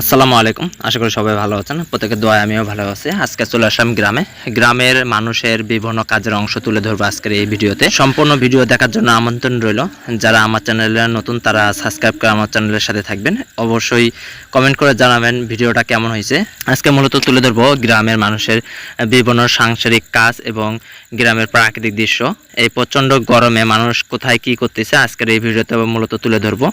আসসালামু আলাইকুম। আশা করি সবাই ভালো আছেন। প্রত্যেকের দোয়া আমিও ভালো আছি। আজকে চলে আসলাম গ্রামে। গ্রামের মানুষের বিভিন্ন কাজের অংশ তুলে ধরবো আজকের এই ভিডিওতে। সম্পূর্ণ ভিডিও দেখার জন্য আমন্ত্রণ রইল। যারা আমার চ্যানেলে নতুন, তারা সাবস্ক্রাইব করে আমার চ্যানেলের সাথে থাকবেন। অবশ্যই কমেন্ট করে জানাবেন ভিডিওটা কেমন হয়েছে। আজকে মূলত তুলে ধরবো গ্রামের মানুষের বিভিন্ন সাংসারিক কাজ এবং গ্রামের প্রাকৃতিক দৃশ্য। এই প্রচণ্ড গরমে মানুষ কোথায় কি করতেছে আজকের এই ভিডিওতে মূলত তুলে ধরবো।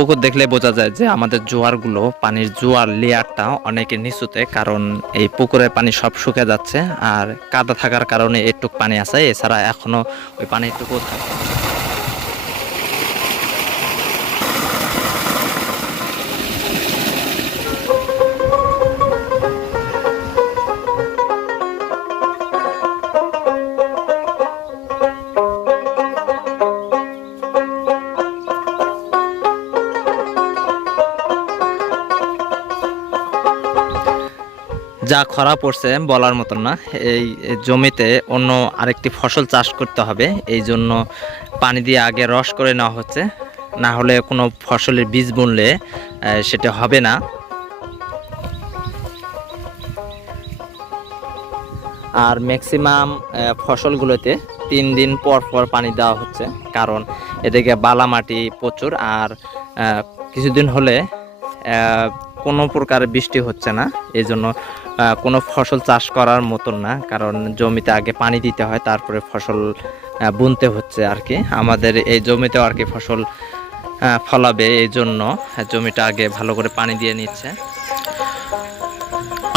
পুকুর দেখলে বোঝা যায় যে আমাদের জোয়ারগুলো পানির জোয়ার লেয়ারটা অনেকের নিচুতে, কারণ এই পুকুরের পানি সব শুকে যাচ্ছে আর কাদা থাকার কারণে এটুক পানি আছে। এছাড়া এখনও ওই পানিটুকু থাকে। যা খরা পড়ছে বলার মতন না, এই জমিতে অন্য আরেকটি ফসল চাষ করতে হবে, এই জন্য পানি দিয়ে আগে রস করে নেওয়া হচ্ছে, না হলে কোনো ফসলের বীজ বুনলে সেটা হবে না। আর ম্যাক্সিমাম ফসলগুলোতে তিন দিন পর পর পানি দেওয়া হচ্ছে, কারণ এদিকে বালা মাটি প্রচুর, আর কিছুদিন হলে কোনো প্রকার বৃষ্টি হচ্ছে না, এই জন্য কোনো ফসল চাষ করার মতন না, কারণ জমিতে আগে পানি দিতে হয়, তারপরে ফসল বুনতে হচ্ছে আর কি। আমাদের এই জমিতে আর কি ফসল ফলাবে এই জন্য জমিটা আগে ভালো করে পানি দিয়ে নিচ্ছে।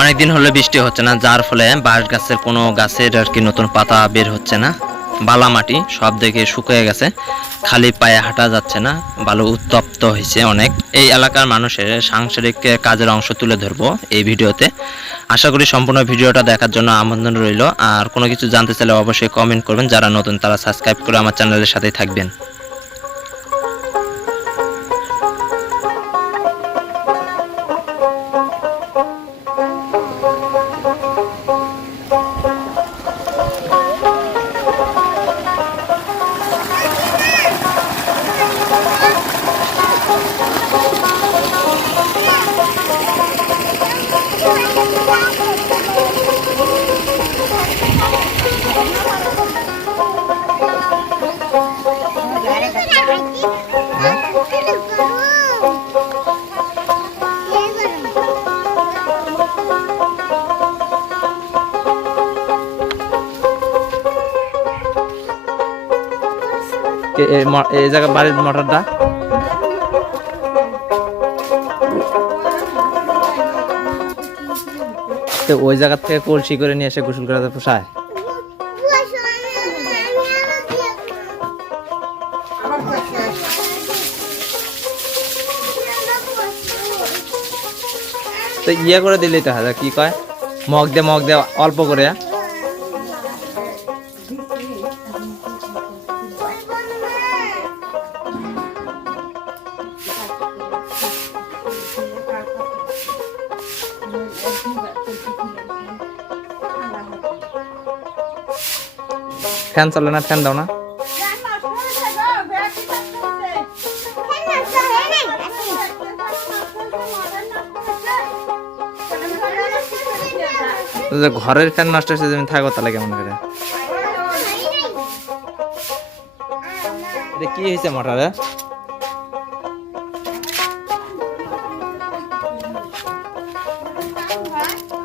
অনেকদিন হলে বৃষ্টি হচ্ছে না, যার ফলে বাঁশ গাছের কোনো গাছের আর কি নতুন পাতা বের হচ্ছে না। বালা মাটি, সব দিকে শুকিয়ে গেছে। খালি পায়ে হাঁটা যাচ্ছে না ভালো উত্তপ্ত হয়েছে অনেক। এই এলাকার মানুষের সাংসারিক কাজের অংশ তুলে ধরবো এই ভিডিওতে। আশা করি সম্পূর্ণ ভিডিওটা দেখার জন্য আমন্ত্রণ রইল। আর কোনো কিছু জানতে চাইলে অবশ্যই কমেন্ট করবেন। যারা নতুন, তারা সাবস্ক্রাইব করে আমার চ্যানেলের সাথেই থাকবেন। এই জায়গা বাড়ির মোটরটা ওই জায়গা থেকে কলসি করে নিয়ে এসে গোসল করাতে পোষায়। তো ইয়ে করে দিলেই তো কি কয়? মগ দে মগ দে, অল্প করে। ফ্যান চলে না ফ্যান দাও না। ঘরের ফ্যান নষ্ট হয়েছে তুমি থাকো তাহলে কেমন করে? এটা কি হয়েছে মোটরে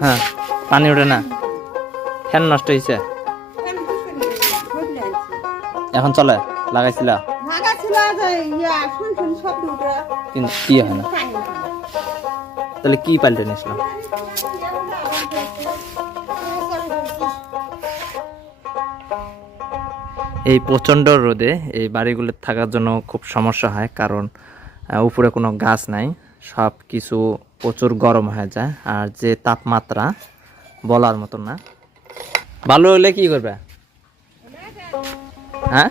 হ্যাঁ পানি ওঠে না। ফ্যান নষ্ট হয়েছে। এখন চলে লাগাইছিল? ইয়া কিন্তু কি হয় না। তাহলে কি পাল্টে নিয়েছিল? এই প্রচণ্ড রোদে এই বাড়িগুলো থাকার জন্য খুব সমস্যা হয় কারণ উপরে কোনো গাছ নাই সব কিছু প্রচুর গরম হয়ে যায় আর যে তাপমাত্রা বলার মতো না। ভালো হলে কি করবে? হ্যাঁ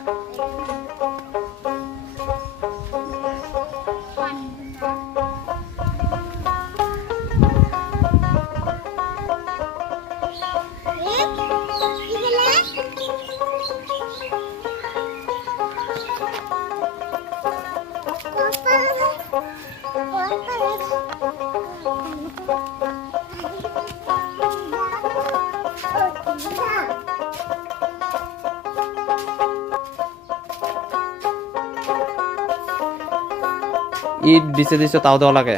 ইট বিছে দিছো তাও দেওয়া লাগে?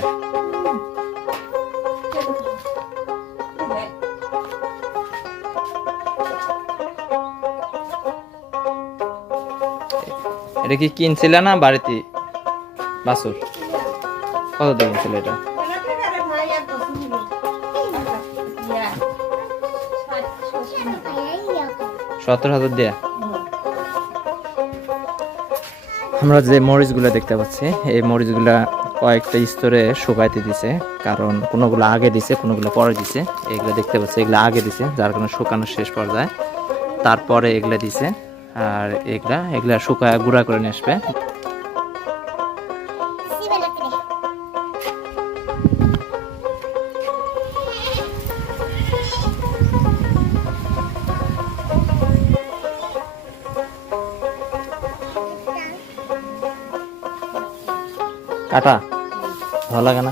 এটা কি কিনছিলে না বাড়িতে? বাসুর কত দিয়ে কিনছিলে এটা? সত্তর হাজার দিয়ে। আমরা যে মরিচগুলো দেখতে পাচ্ছি, এই মরিচগুলা কয়েকটা স্তরে শুকাইতে দিছে, কারণ কোনোগুলো আগে দিছে, কোনোগুলো পরে দিছে। এগুলো দেখতে পাচ্ছি, এগুলো আগে দিছে, যার কারণে শুকানো শেষ পর্যায়ে। তারপরে এগুলো দিছে, আর এগুলা এগুলা শুকায়, গুঁড়া করে নিয়ে আসবে। কাটা ভালো লাগে না?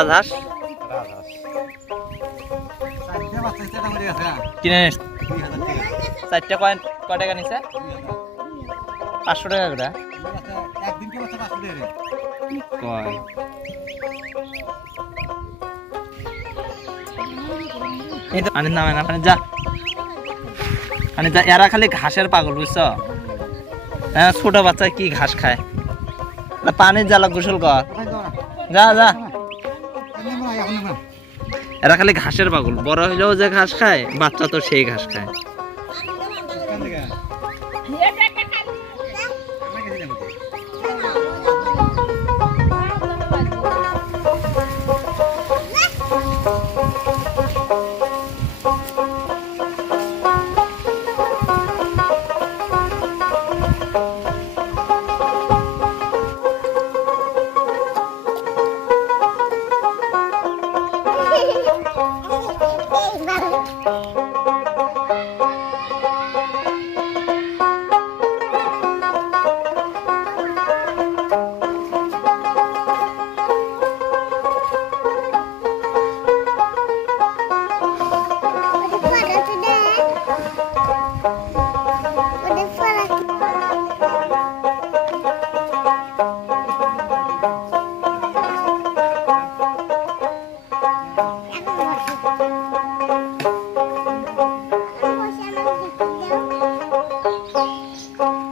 রাজহাঁস কিনে নিস চারটে কয় কয় টাকা নিছে? পাঁচশো টাকা করে। কয়? এই তো পানির নামে না যা। যা এরা খালি ঘাসের পাগল বুঝছ? হ্যাঁ ছোট বাচ্চা কি ঘাস খায়? পানির জ্বালা গোসল কর। যা যা। এরা খালি ঘাসের পাগল। বড় হইলেও যে ঘাস খায় বাচ্চা তো সেই ঘাস খায়। Bye.